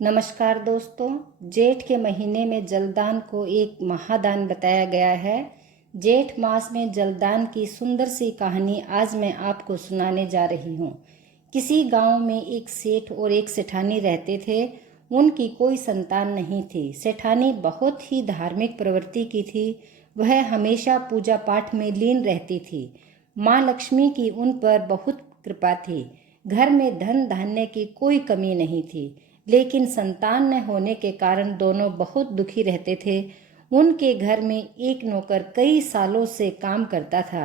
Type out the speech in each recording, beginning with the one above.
नमस्कार दोस्तों। जेठ के महीने में जलदान को एक महादान बताया गया है। जेठ मास में जलदान की सुंदर सी कहानी आज मैं आपको सुनाने जा रही हूँ। किसी गांव में एक सेठ और एक सेठानी रहते थे। उनकी कोई संतान नहीं थी। सेठानी बहुत ही धार्मिक प्रवृत्ति की थी। वह हमेशा पूजा पाठ में लीन रहती थी। माँ लक्ष्मी की उन पर बहुत कृपा थी। घर में धन धान्य की कोई कमी नहीं थी, लेकिन संतान न होने के कारण दोनों बहुत दुखी रहते थे। उनके घर में एक नौकर कई सालों से काम करता था।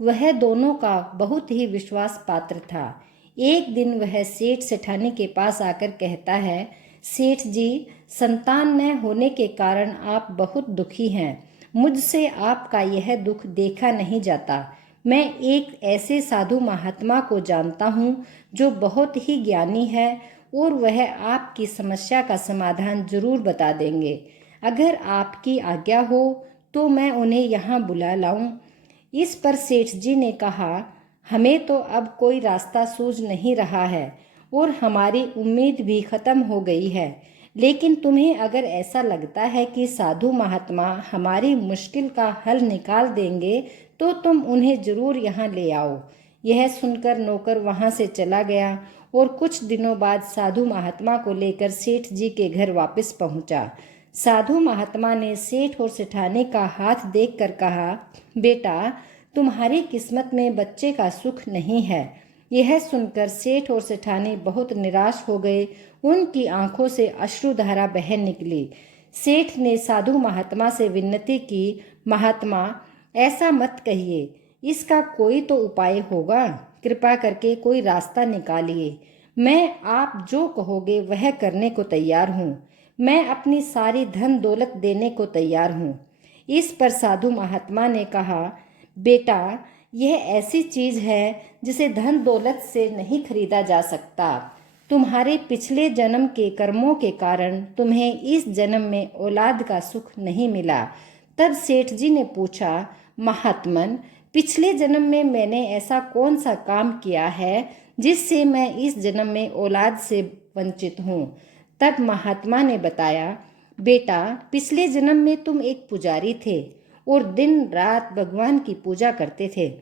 वह दोनों का बहुत ही विश्वास पात्र था। एक दिन वह सेठ सेठानी के पास आकर कहता है, सेठ जी, संतान न होने के कारण आप बहुत दुखी हैं। मुझसे आपका यह दुख देखा नहीं जाता। मैं एक ऐसे साधु महात्मा को जानता हूँ जो बहुत ही ज्ञानी है और वह आपकी समस्या का समाधान जरूर बता देंगे। अगर आपकी आज्ञा हो तो मैं उन्हें यहाँ बुला लाऊं। इस पर सेठ जी ने कहा, हमें तो अब कोई रास्ता सूझ नहीं रहा है और हमारी उम्मीद भी खत्म हो गई है। लेकिन तुम्हें अगर ऐसा लगता है कि साधु महात्मा हमारी मुश्किल का हल निकाल देंगे तो तुम उन्हें जरूर यहाँ ले आओ। यह सुनकर नौकर वहाँ से चला गया और कुछ दिनों बाद साधु महात्मा को लेकर सेठ जी के घर वापस पहुँचा। साधु महात्मा ने सेठ और सेठानी का हाथ देखकर कहा, बेटा, तुम्हारी किस्मत में बच्चे का सुख नहीं है। यह सुनकर सेठ और सेठानी बहुत निराश हो गए। उनकी आंखों से अश्रुधारा बह निकली। सेठ ने साधु महात्मा से विनती की, महात्मा, ऐसा मत कहिए, इसका कोई तो उपाय होगा। कृपा करके कोई रास्ता निकालिए। मैं आप जो कहोगे वह करने को तैयार हूँ। मैं अपनी सारी धन दौलत देने को तैयार हूँ। इस पर साधु महात्मा ने कहा, बेटा, यह ऐसी चीज है जिसे धन दौलत से नहीं खरीदा जा सकता। तुम्हारे पिछले जन्म के कर्मों के कारण तुम्हें इस जन्म में औलाद का सुख नहीं मिला। तब सेठ जी ने पूछा, महात्मन, पिछले जन्म में मैंने ऐसा कौन सा काम किया है जिससे मैं इस जन्म में औलाद से वंचित हूँ। तब महात्मा ने बताया, बेटा, पिछले जन्म में तुम एक पुजारी थे और दिन रात भगवान की पूजा करते थे।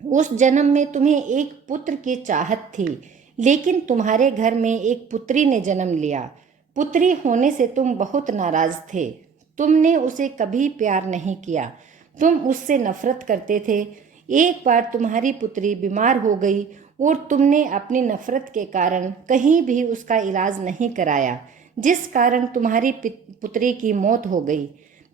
उस जन्म में तुम्हें एक पुत्र की चाहत थी, लेकिन तुम्हारे घर में एक पुत्री ने जन्म लिया। पुत्री होने से तुम बहुत नाराज थे। तुमने उसे कभी प्यार नहीं किया। तुम उससे नफरत करते थे। एक बार तुम्हारी पुत्री बीमार हो गई और तुमने अपनी नफरत के कारण कहीं भी उसका इलाज नहीं कराया, जिस कारण तुम्हारी पुत्री की मौत हो गई।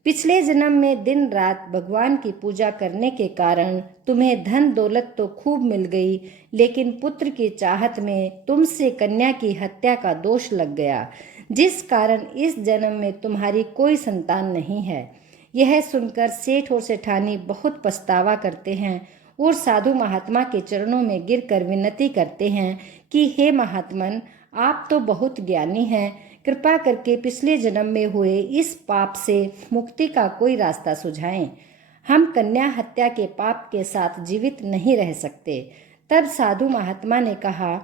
पिछले जन्म में दिन रात भगवान की पूजा करने के कारण तुम्हें धन दौलत तो खूब मिल गई, लेकिन पुत्र की चाहत में तुमसे कन्या की हत्या का दोष लग गया, जिस कारण इस जन्म में तुम्हारी कोई संतान नहीं है। यह सुनकर सेठ और सेठानी बहुत पछतावा करते हैं और साधु महात्मा के चरणों में गिरकर विनती करते हैं कि हे महात्मन, आप तो बहुत ज्ञानी हैं। कृपा करके पिछले जन्म में हुए इस पाप से मुक्ति का कोई रास्ता सुझाएं। हम कन्या हत्या के पाप के साथ जीवित नहीं रह सकते। तब साधु महात्मा ने कहा,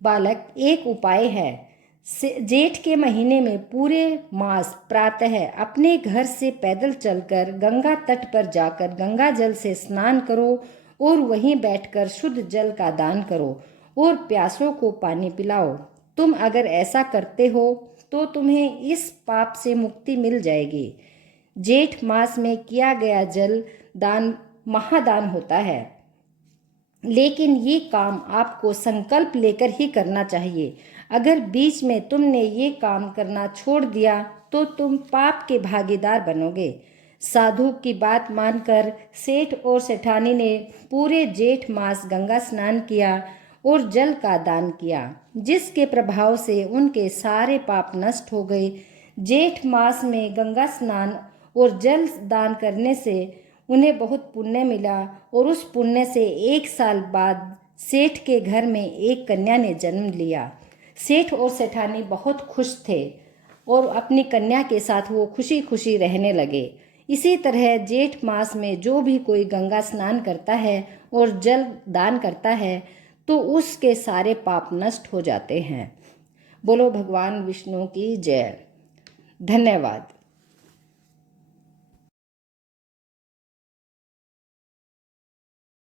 बालक, एक उपाय है। जेठ के महीने में पूरे मास प्रातः अपने घर से पैदल चलकर गंगा तट पर जाकर गंगा जल से स्नान करो और वहीं बैठकर शुद्ध जल का दान करो और प्यासों को पानी पिलाओ। तुम अगर ऐसा करते हो तो तुम्हें इस पाप से मुक्ति मिल जाएगी। जेठ मास में किया गया जल दान महादान होता है, लेकिन ये काम आपको संकल्प लेकर ही करना चाहिए। अगर बीच में तुमने ये काम करना छोड़ दिया तो तुम पाप के भागीदार बनोगे। साधु की बात मानकर सेठ और सेठानी ने पूरे जेठ मास गंगा स्नान किया और जल का दान किया, जिसके प्रभाव से उनके सारे पाप नष्ट हो गए। जेठ मास में गंगा स्नान और जल दान करने से उन्हें बहुत पुण्य मिला और उस पुण्य से 1 साल बाद सेठ के घर में एक कन्या ने जन्म लिया। सेठ और सेठानी बहुत खुश थे और अपनी कन्या के साथ वो खुशी खुशी रहने लगे। इसी तरह जेठ मास में जो भी कोई गंगा स्नान करता है और जल दान करता है तो उसके सारे पाप नष्ट हो जाते हैं। बोलो भगवान विष्णु की जय। धन्यवाद।